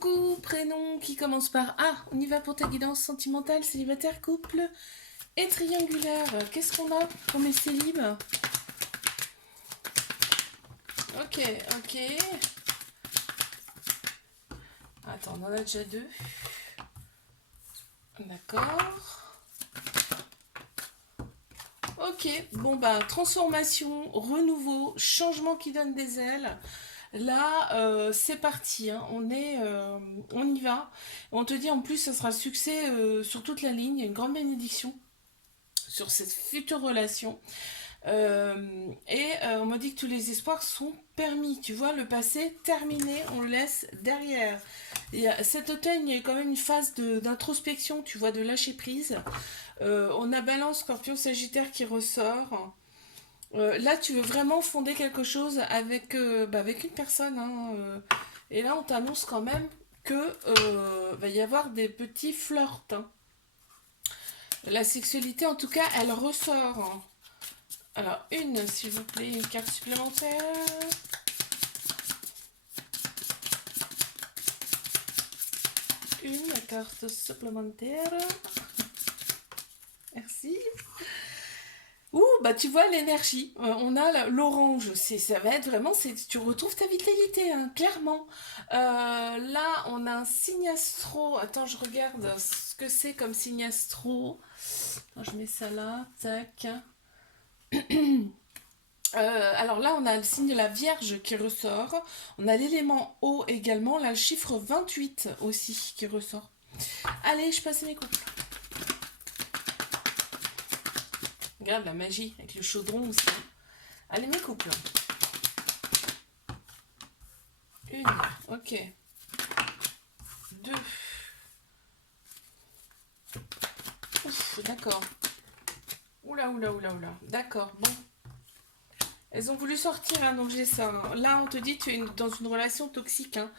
Coucou, prénom qui commence par A. On y va pour ta guidance sentimentale, célibataire, couple et triangulaire. Qu'est-ce qu'on a pour mes célibes? Ok, ok. Attends, on en a déjà deux. D'accord. Ok, bon bah, transformation, renouveau, changement qui donne des ailes. Là, c'est parti, hein. On y va. On te dit en plus, ça sera succès sur toute la ligne. Il y a une grande bénédiction sur cette future relation. On m'a dit que tous les espoirs sont permis. Tu vois, le passé terminé, on le laisse derrière. Cet automne, il y a eu quand même une phase d'introspection, tu vois, de lâcher prise. On a Balance, Scorpion, Sagittaire qui ressort. Là, tu veux vraiment fonder quelque chose avec une personne, hein, et là, on t'annonce quand même que va y avoir des petits flirts, hein. La sexualité, en tout cas, elle ressort, hein. Alors, s'il vous plaît, une carte supplémentaire. Une carte supplémentaire. Merci. Ouh, bah tu vois l'énergie. On a l'orange. Ça va être vraiment, tu retrouves ta vitalité, hein, clairement. Là, on a un signe astro. Attends, je regarde ce que c'est comme signe astro. Attends, je mets ça là. Tac. Alors là, on a le signe de la Vierge qui ressort. On a l'élément eau également. Là, le chiffre 28 aussi qui ressort. Allez, je passe à mes couples. Regarde la magie avec le chaudron aussi. Allez, mes couples. Une, ok. Deux. Ouf, d'accord. Oula, oula, oula, oula. D'accord, bon. Elles ont voulu sortir, hein, donc j'ai ça, hein. Là, on te dit que tu es dans une relation toxique, hein,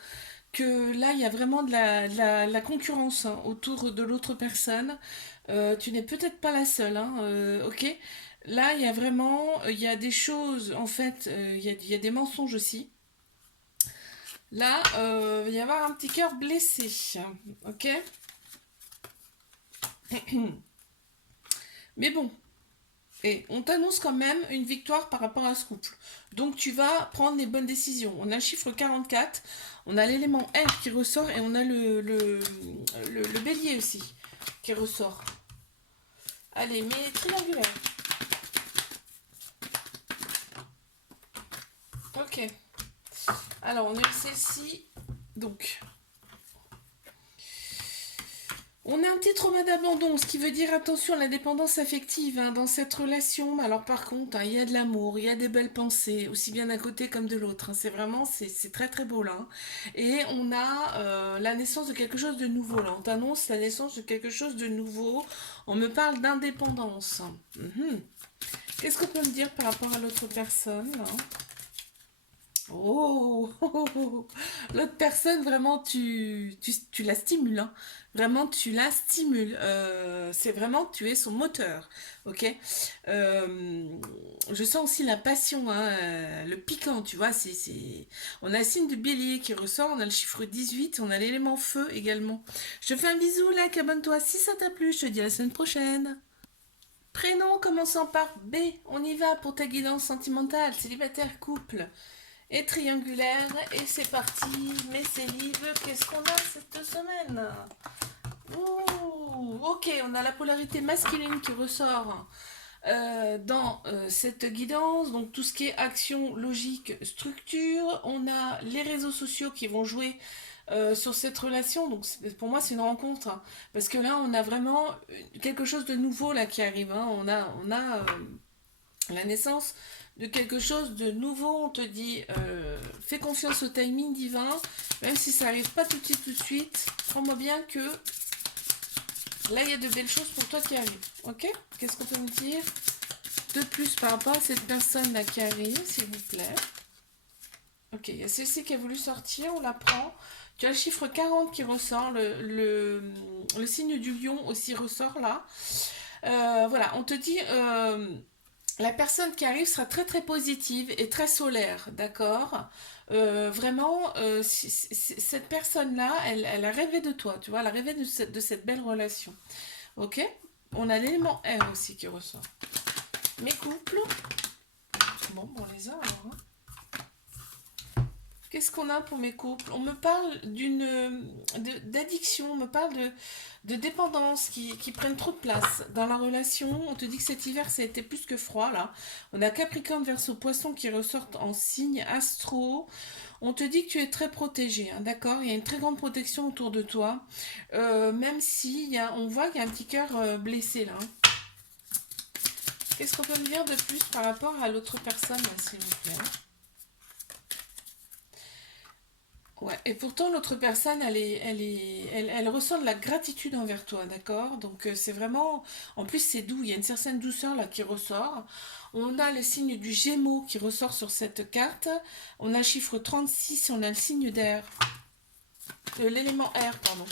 que là, il y a vraiment de la concurrence, hein, autour de l'autre personne. Tu n'es peut-être pas la seule, hein, ok? Là, il y a vraiment, il y a des choses, en fait, il y a des mensonges aussi. Là, il va y avoir un petit cœur blessé, ok? Mais bon, et on t'annonce quand même une victoire par rapport à ce couple. Donc tu vas prendre les bonnes décisions. On a le chiffre 44, on a l'élément R qui ressort et on a le bélier aussi qui ressort. Allez, mais triangulaire. Ok. Alors, on a eu celle-ci. Donc, on a un petit trauma d'abandon, ce qui veut dire attention à la dépendance affective, hein, dans cette relation. Alors par contre, hein, il y a de l'amour, il y a des belles pensées, aussi bien d'un côté comme de l'autre, hein. C'est vraiment, c'est très très beau là, hein. Et on a la naissance de quelque chose de nouveau là. On t'annonce la naissance de quelque chose de nouveau. On me parle d'indépendance. Mhm. Qu'est-ce qu'on peut me dire par rapport à l'autre personne là? Oh, l'autre personne, vraiment, tu la stimules, hein. Vraiment, tu la stimules. C'est vraiment, tu es son moteur, ok? Euh, je sens aussi la passion, hein, le piquant, tu vois. On a le signe de bélier qui ressort, on a le chiffre 18, on a l'élément feu également. Je te fais un bisou, là, abonne-toi si ça t'a plu, je te dis à la semaine prochaine. Prénom commençant par B, on y va pour ta guidance sentimentale, célibataire, couple et triangulaire. Et c'est parti, mes célibes, qu'est-ce qu'on a cette semaine? Ouh, ok, on a la polarité masculine qui ressort dans cette guidance. Donc tout ce qui est action, logique, structure. On a les réseaux sociaux qui vont jouer sur cette relation. Donc pour moi c'est une rencontre, hein, parce que là on a vraiment quelque chose de nouveau là qui arrive, hein. On a la naissance de quelque chose de nouveau. On te dit fais confiance au timing divin, même si ça arrive pas tout de suite. Crois-moi bien que là il y a de belles choses pour toi qui arrivent, ok? Qu'est-ce qu'on peut me dire de plus par rapport à cette personne là qui arrive, s'il vous plaît? Ok, il y a celle-ci qui a voulu sortir, on la prend. Tu as le chiffre 40 qui ressort, le signe du lion aussi ressort là. Voilà, on te dit la personne qui arrive sera très très positive et très solaire, d'accord? Vraiment, cette personne-là, elle a rêvé de toi, tu vois, elle a rêvé de cette belle relation. Ok? On a l'élément R aussi qui ressort. Mes couples. Bon, on les a alors, hein. Qu'est-ce qu'on a pour mes couples? On me parle d'addiction, on me parle de dépendance qui prennent trop de place dans la relation. On te dit que cet hiver, ça a été plus que froid, là. On a Capricorne, Verseau, Poisson qui ressortent en signe astro. On te dit que tu es très protégé, hein, d'accord? Il y a une très grande protection autour de toi. Même si on voit qu'il y a un petit cœur blessé, là, hein. Qu'est-ce qu'on peut me dire de plus par rapport à l'autre personne, là, s'il vous plaît? Ouais, et pourtant l'autre personne, elle ressent de la gratitude envers toi, d'accord? Donc c'est vraiment, en plus c'est doux, il y a une certaine douceur là qui ressort. On a le signe du Gémeaux qui ressort sur cette carte. On a le chiffre 36 et on a le signe d'air, l'élément R, pardon.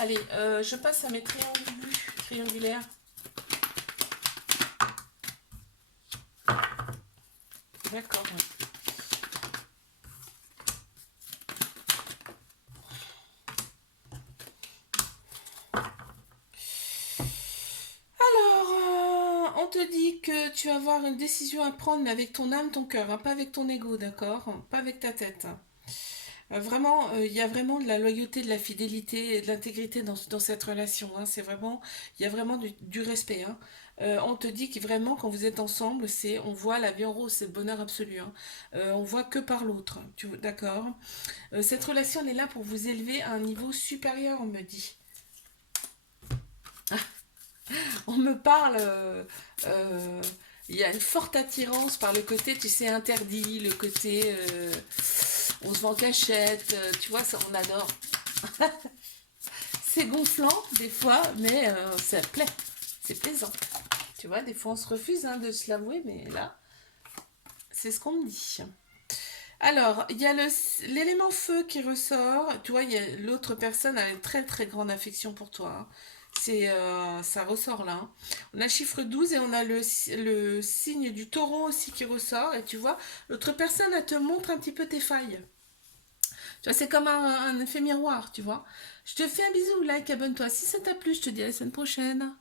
Allez, je passe à mes triangulaires. D'accord. Ouais. Alors, on te dit que tu vas avoir une décision à prendre, mais avec ton âme, ton cœur, hein, pas avec ton ego, d'accord? Pas avec ta tête. Vraiment, il y a vraiment de la loyauté, de la fidélité et de l'intégrité dans cette relation, hein. C'est vraiment, il y a vraiment du respect, hein. On te dit que vraiment, quand vous êtes ensemble, on voit la vie en rose, c'est le bonheur absolu, hein. On voit que par l'autre, d'accord? Cette relation, elle est là pour vous élever à un niveau supérieur, on me dit. On me parle, il y a une forte attirance par le côté, tu sais, interdit, le côté, on se vend en cachette, tu vois, ça, on adore. C'est gonflant des fois, mais ça plaît, c'est plaisant. Tu vois, des fois on se refuse, hein, de se l'avouer, mais là, c'est ce qu'on me dit. Alors, il y a l'élément feu qui ressort. Tu vois, l'autre personne a une très très grande affection pour toi, hein. Ça ressort là, hein. On a le chiffre 12 et on a le signe du taureau aussi qui ressort. Et tu vois, l'autre personne, elle te montre un petit peu tes failles. Tu vois, c'est comme un effet miroir, tu vois. Je te fais un bisou, like, abonne-toi. Si ça t'a plu, je te dis à la semaine prochaine.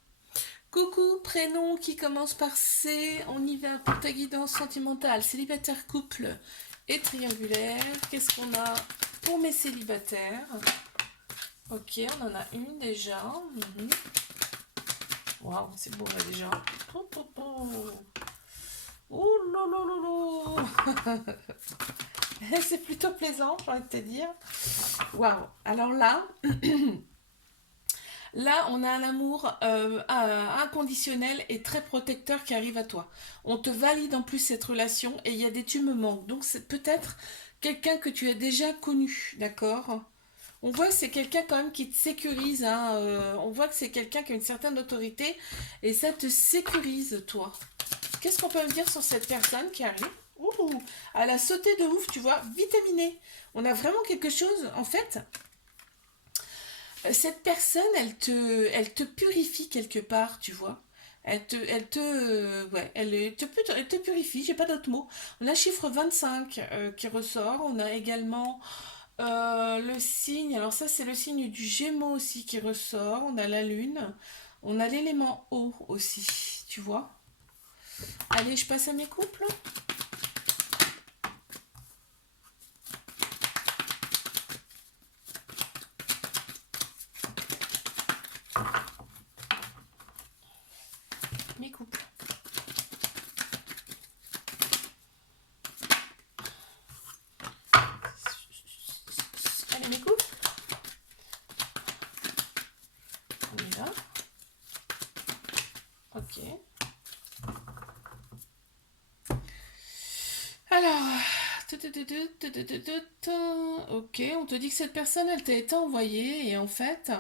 Coucou, prénom qui commence par C. On y va pour ta guidance sentimentale, célibataire, couple et triangulaire. Qu'est-ce qu'on a pour mes célibataires? Ok, on en a une déjà. Mhm. Waouh, c'est beau là déjà. Oh, oh, oh. Ouh là là là là. C'est plutôt plaisant, j'ai envie de te dire. Waouh. Alors là, là, on a un amour inconditionnel et très protecteur qui arrive à toi. On te valide en plus cette relation et il y a tu me manques. Donc c'est peut-être quelqu'un que tu as déjà connu, d'accord? On voit que c'est quelqu'un quand même qui te sécurise, hein, on voit que c'est quelqu'un qui a une certaine autorité et ça te sécurise, toi. Qu'est-ce qu'on peut me dire sur cette personne qui arrive? Ouh, elle a sauté de ouf, tu vois, vitaminée. On a vraiment quelque chose, en fait, cette personne, elle te purifie quelque part, tu vois. Ouais, elle te purifie, j'ai pas d'autre mot. On a le chiffre 25 qui ressort. On a également le signe, alors ça c'est le signe du Gémeaux aussi qui ressort. On a la lune. On a l'élément eau aussi, tu vois. Allez, je passe à mes couples. Mes couples. Allez, mes couples. On est là. Ok. Alors, ok, on te dit que cette personne, elle t'a été envoyée et en fait,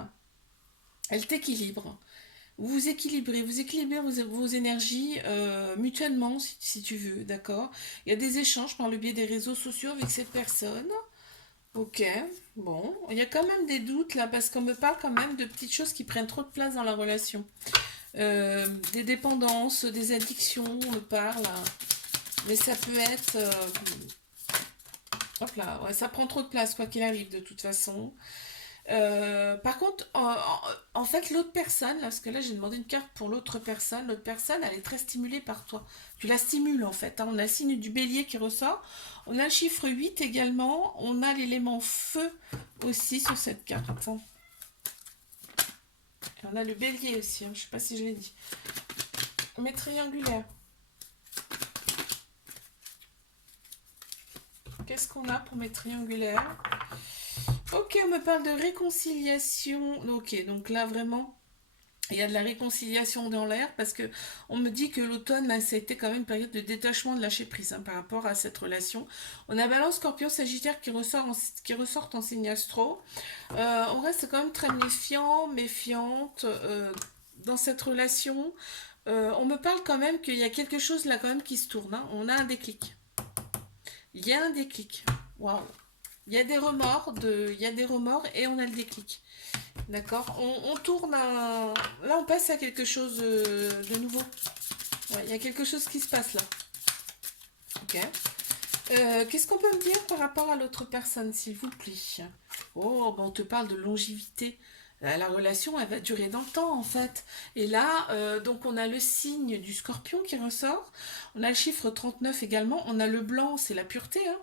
elle t'équilibre. Vous équilibrez vos énergies mutuellement si tu veux, d'accord? Il y a des échanges par le biais des réseaux sociaux avec cette personne. Ok, bon, il y a quand même des doutes là parce qu'on me parle quand même de petites choses qui prennent trop de place dans la relation. Des dépendances, des addictions, on me parle, hein. Mais ça peut être Hop là, ouais, ça prend trop de place, quoi qu'il arrive, de toute façon. Par contre, en fait, l'autre personne, parce que là j'ai demandé une carte pour l'autre personne, elle est très stimulée par toi. Tu la stimules en fait, hein. On a le signe du bélier qui ressort, on a le chiffre 8 également, on a l'élément feu aussi sur cette carte, hein. Et on a le bélier aussi, hein. Je sais pas si je l'ai dit. Mais triangulaire. Qu'est-ce qu'on a pour mes triangulaires? Ok, on me parle de réconciliation. Ok, donc là vraiment, il y a de la réconciliation dans l'air parce que on me dit que l'automne, là, ça a été quand même une période de détachement, de lâcher prise, hein, par rapport à cette relation. On a Balance, Scorpion, Sagittaire qui ressortent en signe astro. On reste quand même très méfiant, méfiante dans cette relation. On me parle quand même qu'il y a quelque chose là quand même qui se tourne, hein. On a un déclic. Il y a un déclic. Waouh. Il y a des remords et on a le déclic. D'accord. On tourne à... Là, on passe à quelque chose de nouveau. Ouais, il y a quelque chose qui se passe là. Ok. Qu'est-ce qu'on peut me dire par rapport à l'autre personne, s'il vous plaît? Oh, ben on te parle de longévité. La relation, elle va durer dans le temps, en fait. Et là, donc on a le signe du scorpion qui ressort. On a le chiffre 39 également. On a le blanc, c'est la pureté, hein.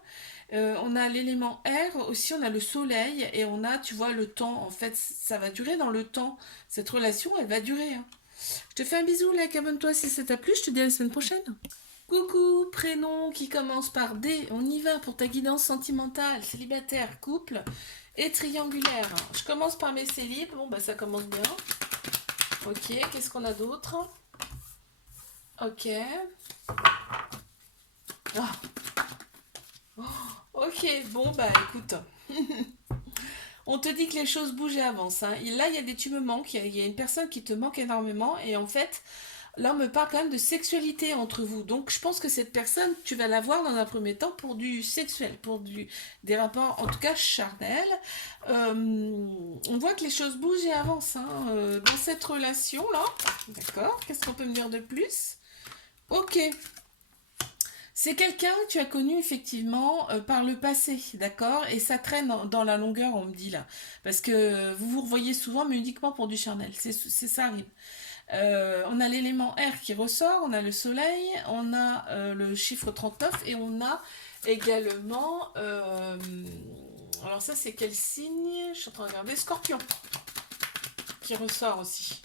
On a l'élément air, aussi on a le soleil et on a, tu vois, le temps. En fait, ça va durer dans le temps. Cette relation, elle va durer, hein. Je te fais un bisou, like, abonne-toi si ça t'a plu. Je te dis à la semaine prochaine. Coucou, prénom qui commence par D. On y va pour ta guidance sentimentale, célibataire, couple et triangulaire. Je commence par mes célibes. Bon, bah ça commence bien. Ok, qu'est-ce qu'on a d'autre? Ok. Ah. Oh, ok, bon, bah écoute. On te dit que les choses bougent et avancent, hein. Et là, il y a des tu me manques, il y a une personne qui te manque énormément. Et en fait, là, on me parle quand même de sexualité entre vous. Donc, je pense que cette personne, tu vas la voir dans un premier temps pour du sexuel, pour des rapports, en tout cas, charnels. On voit que les choses bougent et avancent, hein, dans cette relation-là. D'accord. Qu'est-ce qu'on peut me dire de plus? Ok. C'est quelqu'un que tu as connu effectivement par le passé, d'accord? Et ça traîne dans la longueur, on me dit là. Parce que vous vous revoyez souvent, mais uniquement pour du charnel. Ça arrive. On a l'élément R qui ressort, on a le soleil, on a le chiffre 39 et on a également... alors ça c'est quel signe? Je suis en train de regarder. Scorpion qui ressort aussi.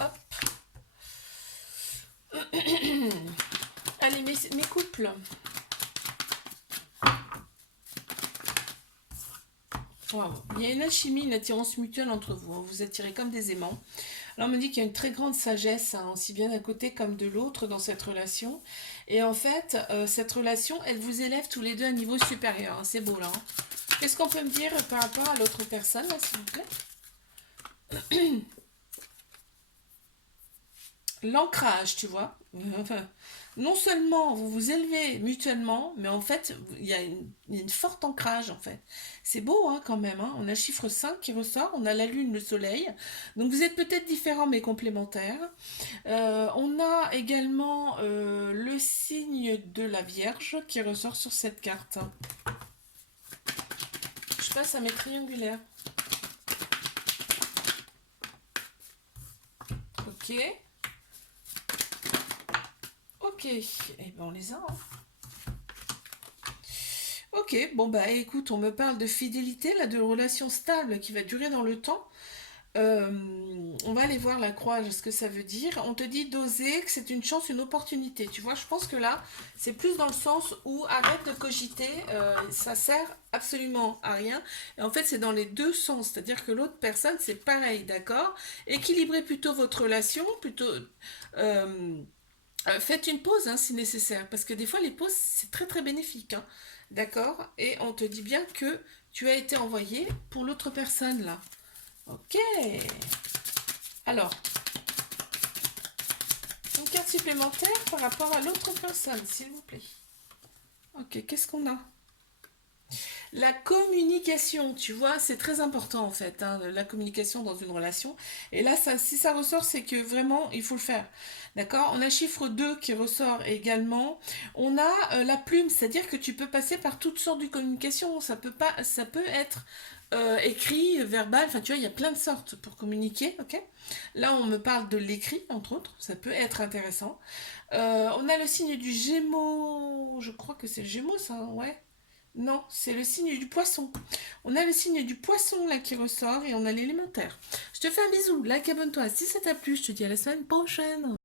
Hop. Allez, mes couples. Wow. Il y a une alchimie, une attirance mutuelle entre vous, hein. Vous attirez comme des aimants. Alors on me dit qu'il y a une très grande sagesse, hein, aussi bien d'un côté comme de l'autre dans cette relation. Et en fait, cette relation, elle vous élève tous les deux à un niveau supérieur, hein. C'est beau là, hein. Qu'est-ce qu'on peut me dire par rapport à l'autre personne, là, s'il vous plaît? L'ancrage, tu vois. Enfin, non seulement vous vous élevez mutuellement, mais en fait, il y a une forte ancrage, en fait. C'est beau, hein, quand même, hein. On a le chiffre 5 qui ressort, on a la lune, le soleil. Donc vous êtes peut-être différents, mais complémentaires. On a également le signe de la Vierge qui ressort sur cette carte. Je passe à mes triangulaires. Ok. Ok. Eh ben on les a, hein. Ok, bon bah écoute, on me parle de fidélité, là, de relations stables qui va durer dans le temps. On va aller voir la croix, ce que ça veut dire. On te dit d'oser, que c'est une chance, une opportunité. Tu vois, je pense que là, c'est plus dans le sens où arrête de cogiter, ça sert absolument à rien. Et en fait, c'est dans les deux sens, c'est-à-dire que l'autre personne, c'est pareil, d'accord? Équilibrez plutôt votre relation, plutôt... euh, faites une pause, hein, si nécessaire, parce que des fois, les pauses, c'est très très bénéfique, hein. D'accord? Et on te dit bien que tu as été envoyé pour l'autre personne, là. Ok. Alors, une carte supplémentaire par rapport à l'autre personne, s'il vous plaît. Ok, qu'est-ce qu'on a? La communication, tu vois, c'est très important en fait, hein, la communication dans une relation. Et là, ça, si ça ressort, c'est que vraiment, il faut le faire. D'accord? On a chiffre 2 qui ressort également. On a la plume, c'est-à-dire que tu peux passer par toutes sortes de communications. Ça peut pas, ça peut être écrit, verbal, enfin tu vois, il y a plein de sortes pour communiquer, ok? Là, on me parle de l'écrit, entre autres, ça peut être intéressant. On a le signe du Gémeaux, je crois que c'est le Gémeaux, ça, ouais. Non, c'est le signe du poisson. On a le signe du poisson là qui ressort et on a l'élémentaire. Je te fais un bisou, like, abonne-toi. Si ça t'a plu, je te dis à la semaine prochaine.